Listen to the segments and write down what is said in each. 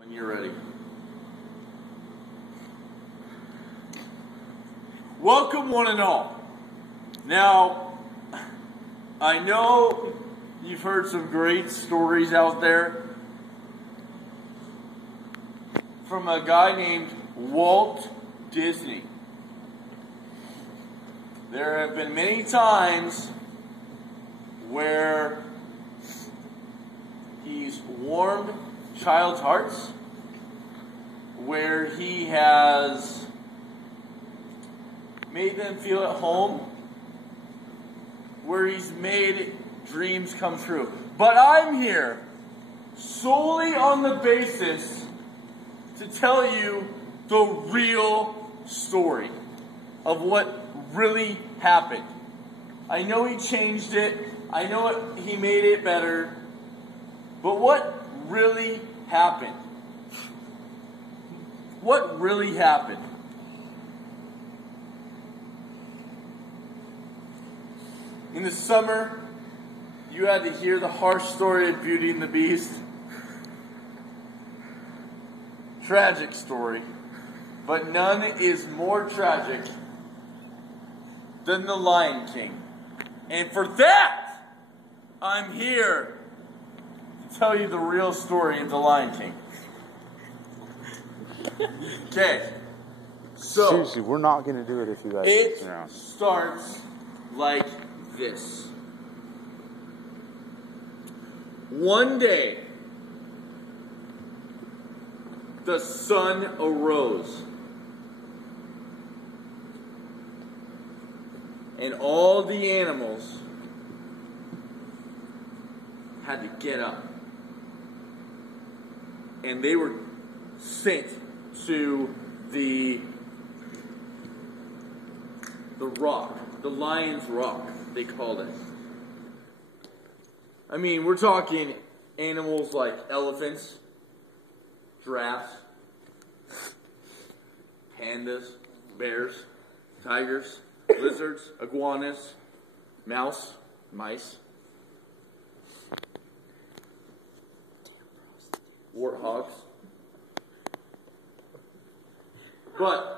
When you're ready. Welcome, one and all. Now, I know you've heard some great stories out there from a guy named Walt Disney. There have been many times where he's warmed child's hearts, where he has made them feel at home, where he's made dreams come true. But I'm here solely on the basis to tell you the real story of what really happened. I know he changed it. I know he made it better. But what really happened? What really happened? In the summer, you had to hear the harsh story of Beauty and the Beast. Tragic story. But none is more tragic than the Lion King. And for that, I'm here to tell you the real story of the Lion King. Okay. So seriously, we're not going to do it if you guys it around. Starts like this. One day, the sun arose, and all the animals had to get up, and they were sent to the rock, the Lion's Rock, they called it. I mean, we're talking animals like elephants, giraffes, pandas, bears, tigers, lizards, iguanas, mice, warthogs. But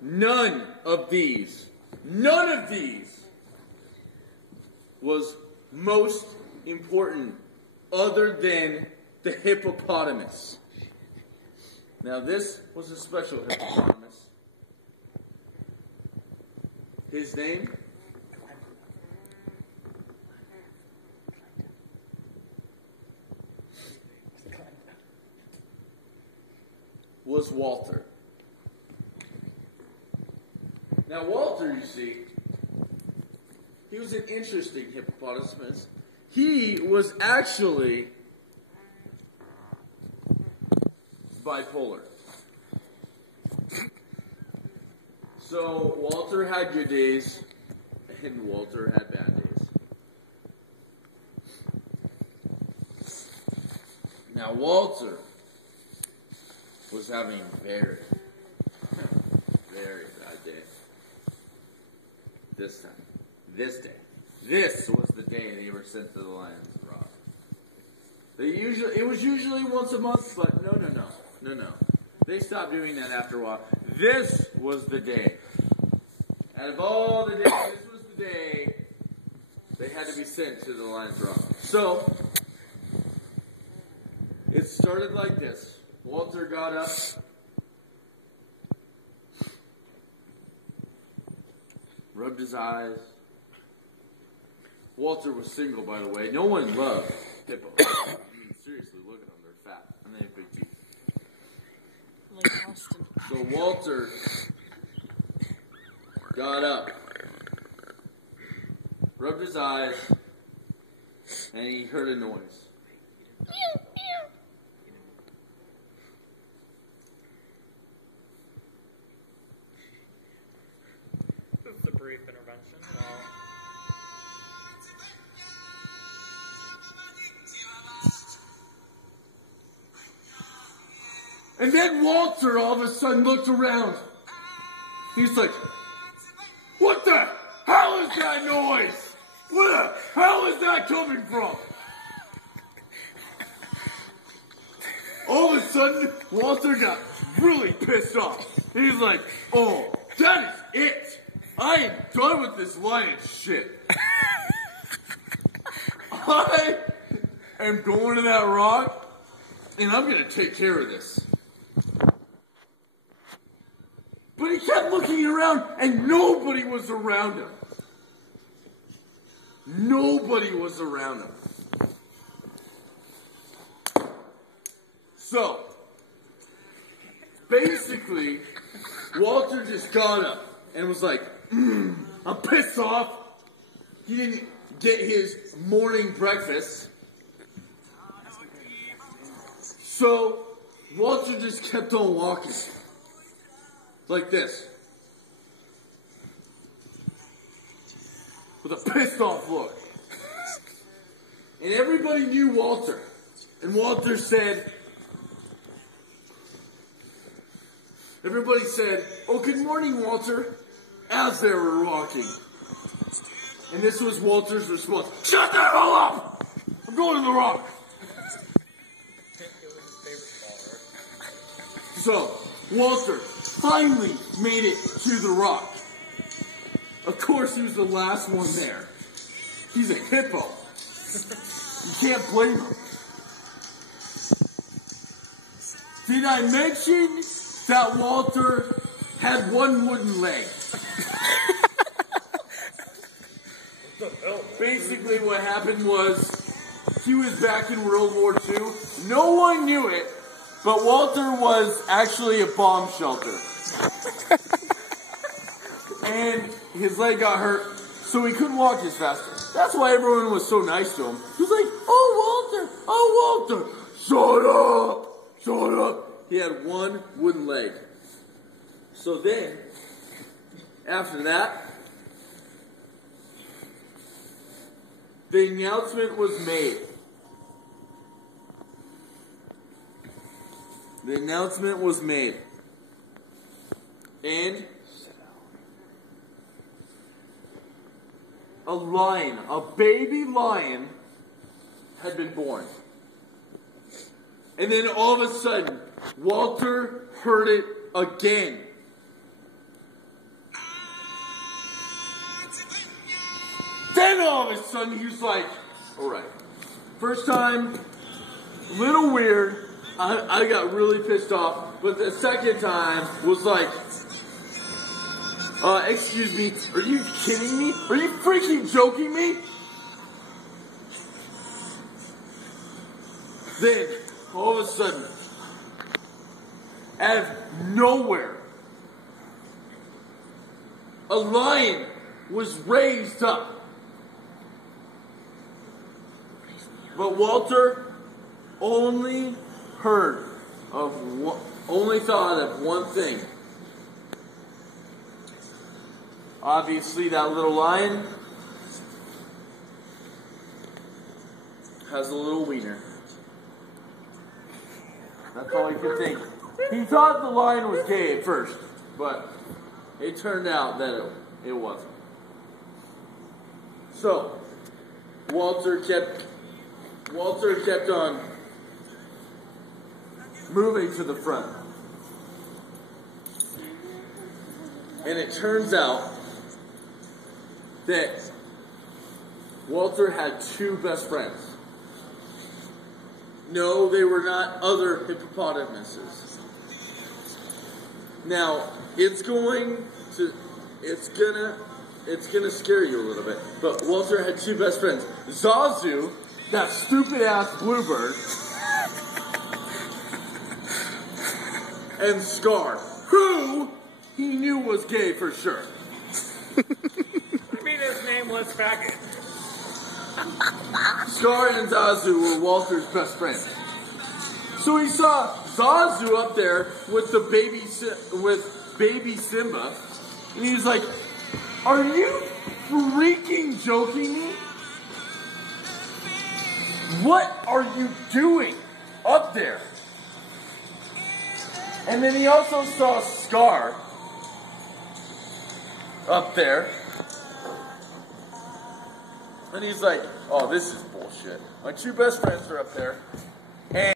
none of these was most important other than the hippopotamus. Now this was a special hippopotamus. His name was Walter. Now Walter, you see, he was an interesting hippopotamus. He was actually bipolar. So Walter had good days, and Walter had bad days. Now Walter was having a very bad day. This day. This was the day they were sent to the Lion's Rock. It was usually once a month, but no. They stopped doing that after a while. This was the day. Out of all the days, this was the day they had to be sent to the Lion's Rock. So, it started like this. Walter got up. Rubbed his eyes. Walter was single, by the way. No one loved hippos. I mean, seriously, look at them. They're fat. And they have big teeth. Like Austin. So Walter got up. Rubbed his eyes. And he heard a noise. This is a brief intervention. And then Walter all of a sudden looked around. He's like, what the hell is that noise? Where the hell is that coming from? sudden, Walter got really pissed off. He's like, oh, that is it. I am done with this lion shit. I am going to that rock, and I'm going to take care of this. But he kept looking around, and nobody was around him. Nobody was around him. So, basically, Walter just got up and was like, I'm pissed off. He didn't get his morning breakfast. So, Walter just kept on walking. Like this. With a pissed off look. And everybody knew Walter. And Walter said, everybody said, oh, good morning, Walter, as they were walking. And this was Walter's response. Shut the hell up! I'm going to the rock. So, Walter finally made it to the rock. Of course, he was the last one there. He's a hippo. You can't blame him. Did I mention that Walter had one wooden leg? Basically, what happened was he was back in World War II. No one knew it, but Walter was actually a bomb shelter. And his leg got hurt, so he couldn't walk as fast. That's why everyone was so nice to him. He was like, oh, Walter, shut up, shut up. He had one wooden leg. So then, after that, the announcement was made. The announcement was made. And a lion, a baby lion, had been born. And then all of a sudden, Walter heard it again. Then all of a sudden, he was like, alright. First time, a little weird. I got really pissed off. But the second time was like, excuse me, are you kidding me? Are you freaking joking me? Then, all of a sudden, out of nowhere, a lion was raised up. But Walter only thought of one thing. Obviously, that little lion has a little wiener. That's all he could think. He thought the lion was gay at first, but it turned out that it wasn't. So, Walter kept on moving to the front. And it turns out that Walter had two best friends. No, they were not other hippopotamuses. Now, it's gonna scare you a little bit. But Walter had two best friends. Zazu, that stupid ass bluebird, and Scar, who he knew was gay for sure. I mean, his name was Faggot. Scar and Zazu were Walter's best friends. So he saw Zazu up there with baby Simba, and he was like, "Are you freaking joking me? What are you doing up there?" And then he also saw Scar up there. And he's like, oh, this is bullshit. My two best friends are up there. And